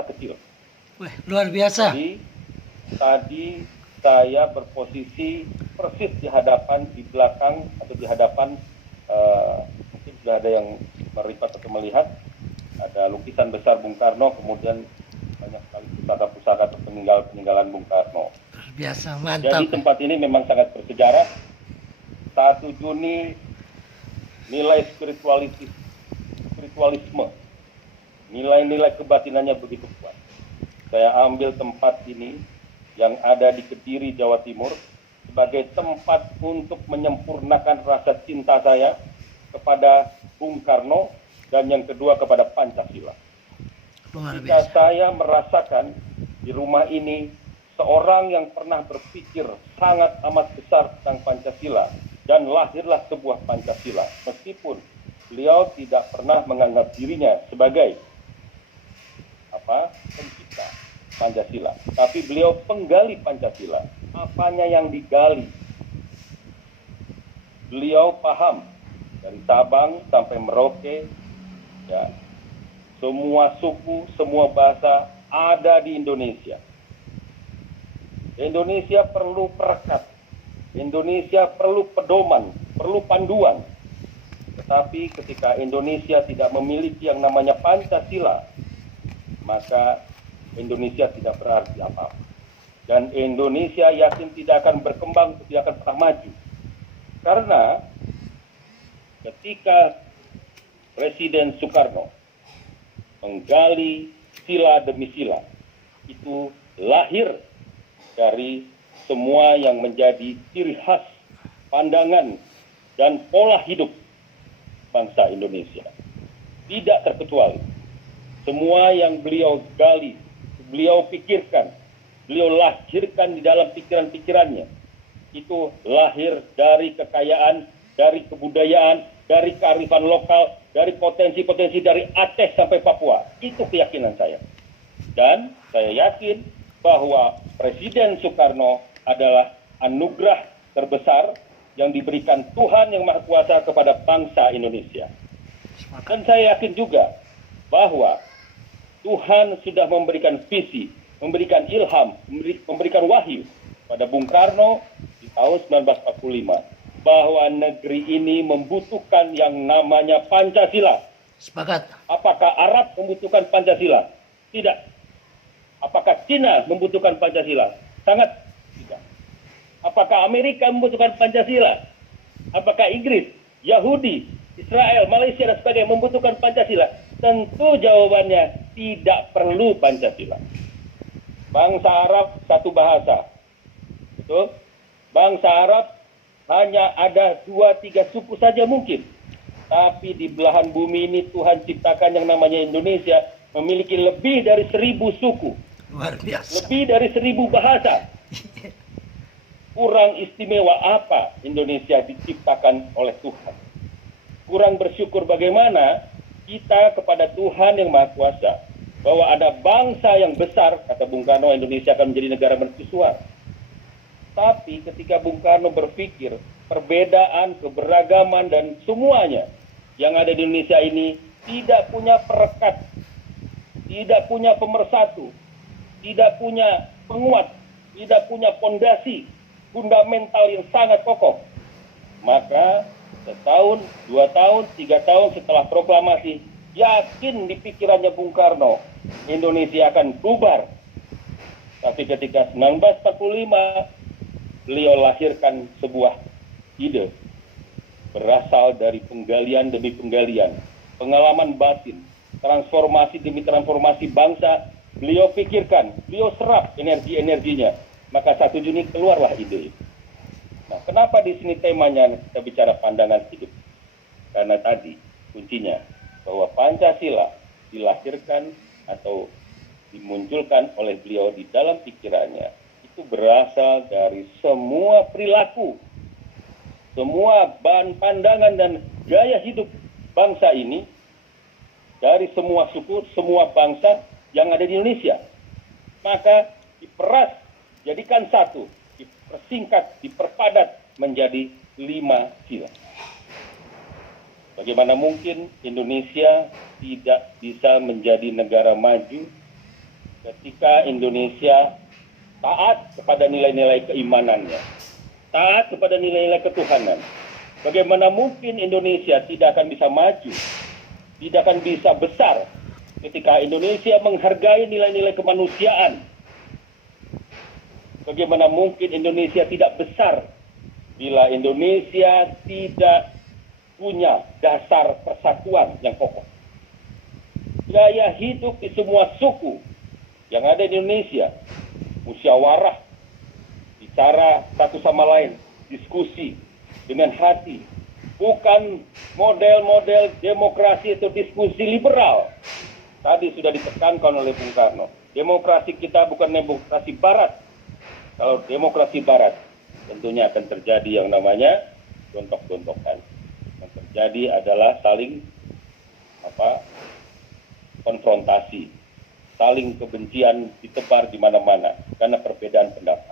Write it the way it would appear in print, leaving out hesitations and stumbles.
masa kecil. Wih, luar biasa. Jadi tadi saya berposisi persis di belakang atau di hadapan, mungkin sudah ada yang meripat atau melihat, ada lukisan besar Bung Karno, kemudian banyak sekali pusaka-pusaka atau peninggalan Bung Karno. Luar biasa, Jadi mantap. tempat ini memang sangat bersejarah. 1 Juni nilai spiritualisme, nilai-nilai kebatinannya begitu kuat. Saya ambil tempat ini yang ada di Kediri, Jawa Timur, sebagai tempat untuk menyempurnakan rasa cinta saya kepada Bung Karno, dan yang kedua kepada Pancasila. Luar Jika biasa. saya merasakan di rumah ini seorang yang pernah berpikir sangat amat besar tentang Pancasila, dan lahirlah sebuah Pancasila, meskipun beliau tidak pernah menganggap dirinya sebagai pencipta Pancasila, tapi beliau penggali Pancasila. Apanya yang digali? Beliau paham dari Sabang sampai Merauke, ya, semua suku, semua bahasa ada di Indonesia. Indonesia perlu perekat, Indonesia perlu pedoman, perlu panduan. Tetapi ketika Indonesia tidak memiliki yang namanya Pancasila, maka Indonesia tidak berarti apa-apa. Dan Indonesia yakin tidak akan berkembang, tidak akan pernah maju. Karena ketika Presiden Soekarno menggali sila demi sila, itu lahir dari semua yang menjadi ciri khas, pandangan, dan pola hidup bangsa Indonesia. Tidak terkecuali. Semua yang beliau gali, beliau pikirkan, beliau lahirkan di dalam pikiran-pikirannya, itu lahir dari kekayaan, dari kebudayaan, dari kearifan lokal, dari potensi-potensi dari Aceh sampai Papua. Itu keyakinan saya. Dan saya yakin bahwa Presiden Soekarno adalah anugerah terbesar yang diberikan Tuhan Yang Maha Kuasa kepada bangsa Indonesia. Dan saya yakin juga bahwa Tuhan sudah memberikan visi, memberikan ilham, memberikan wahyu pada Bung Karno di tahun 1945 bahwa negeri ini membutuhkan yang namanya Pancasila. Sepakat. Apakah Arab membutuhkan Pancasila? Tidak. Apakah Cina membutuhkan Pancasila? Sangat tidak. Apakah Amerika membutuhkan Pancasila? Apakah Inggris, Yahudi, Israel, Malaysia, dan sebagainya membutuhkan Pancasila? Tentu jawabannya tidak perlu Pancasila. Bangsa Arab satu bahasa. Betul? Bangsa Arab hanya ada 2-3 suku saja mungkin. Tapi di belahan bumi ini Tuhan ciptakan yang namanya Indonesia memiliki lebih dari 1000 suku. Luar biasa. Lebih dari 1000 bahasa. Kurang istimewa apa Indonesia diciptakan oleh Tuhan? Kurang bersyukur bagaimana kita kepada Tuhan Yang Maha Kuasa bahwa ada bangsa yang besar, kata Bung Karno, Indonesia akan menjadi negara mercusuar. Tapi ketika Bung Karno berpikir perbedaan, keberagaman, dan semuanya yang ada di Indonesia ini tidak punya perekat, tidak punya pemersatu, tidak punya penguat, tidak punya pondasi fundamental yang sangat kokoh, maka setahun, 2 tahun, 3 tahun setelah proklamasi, yakin di pikirannya Bung Karno, Indonesia akan bubar. Tapi ketika 1945, beliau lahirkan sebuah ide, berasal dari penggalian demi penggalian, pengalaman batin, transformasi demi transformasi bangsa, beliau pikirkan, beliau serap energi-energinya, maka 1 Juni keluarlah ide. Nah, kenapa di sini temanya kita bicara pandangan hidup? Karena tadi kuncinya bahwa Pancasila dilahirkan atau dimunculkan oleh beliau di dalam pikirannya itu berasal dari semua perilaku, semua bahan pandangan dan gaya hidup bangsa ini, dari semua suku, semua bangsa yang ada di Indonesia. Maka diperas, jadikan satu, dipersingkat, diperpadat menjadi 5 sila. Bagaimana mungkin Indonesia tidak bisa menjadi negara maju ketika Indonesia taat kepada nilai-nilai keimanannya, taat kepada nilai-nilai ketuhanan. Bagaimana mungkin Indonesia tidak akan bisa maju, tidak akan bisa besar ketika Indonesia menghargai nilai-nilai kemanusiaan. Bagaimana mungkin Indonesia tidak besar bila Indonesia tidak punya dasar persatuan yang kokoh. Gaya hidup di semua suku yang ada di Indonesia, musyawarah, bicara satu sama lain, diskusi dengan hati, bukan model-model demokrasi atau diskusi liberal. Tadi sudah ditekankan oleh Bung Karno, demokrasi kita bukan demokrasi barat. Kalau demokrasi barat, tentunya akan terjadi yang namanya gontok-gontokan. Yang terjadi adalah saling konfrontasi, saling kebencian ditebar di mana-mana karena perbedaan pendapat.